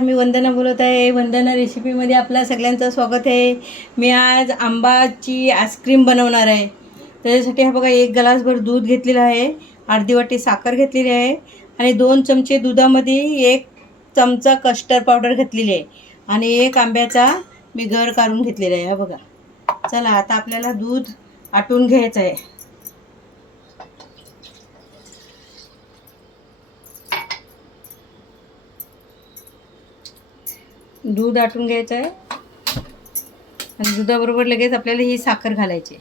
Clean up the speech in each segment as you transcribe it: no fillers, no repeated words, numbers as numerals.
मी वंदना बोलत आहे. वंदना रेसिपीमध्ये आपल्या सगळ्यांचं स्वागत आहे. मी आज आंबाची आईस्क्रीम बनवणार आहे. त्याच्यासाठी हा बघा 1 ग्लासभर दूध घेतलेलं आहे, अर्धी वाटी साखर घेतलेली आहे आणि 2 चमचे दुधामध्ये 1 चमचा कस्टर्ड पावडर घेतलेली आहे आणि 1 आंब्याचा मी गर काढून घेतलेला आहे. हा बघा. चला आता आपल्याला दूध आटून घ्यायचं आहे. दूध आटून घ्यायचं आहे आणि दुधाबरोबर लगेच आपल्याला ही साखर घालायची.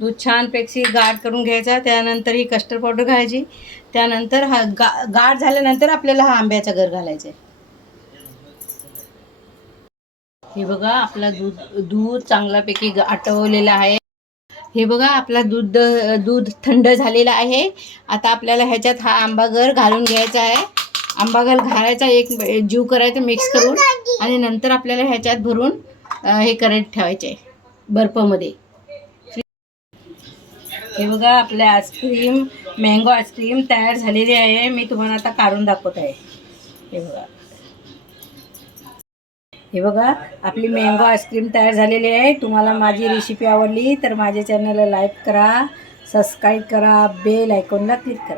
दूध छानपैकी गाढ करून घ्यायचा. त्यानंतर ही कस्टर्ड पावडर घालायची. त्यानंतर हा गाढ झाल्यानंतर आपल्याला हा आंब्याचा गर घालायचा आहे. हे बघा आपला दूध चांगल्यापैकी आटवलेलं आहे. हे बघा आपला दूध थंड झालेलं आहे. आता आपल्याला ह्याच्यात हा आंबा गर घालून घ्यायचा आहे. आंबा गर घालायचा, एक जीव करायचा मिक्स करून आणि नंतर आपल्याला ह्याच्यात भरून हे करत ठेवायचे आहे बर्फामध्ये. हे बघा आपल्या आईस्क्रीम मँगो आईस्क्रीम तयार झालेली आहे. मी तुम्हाला आता काढून दाखवत आहे. हे बघा आपली मँगो आईस्क्रीम तयार झालेली आहे. तुम्हाला माझी रेसिपी आवडली तर माझ्या चॅनलला लाईक करा, सबस्क्राईब करा, बेल आयकॉनला क्लिक करा.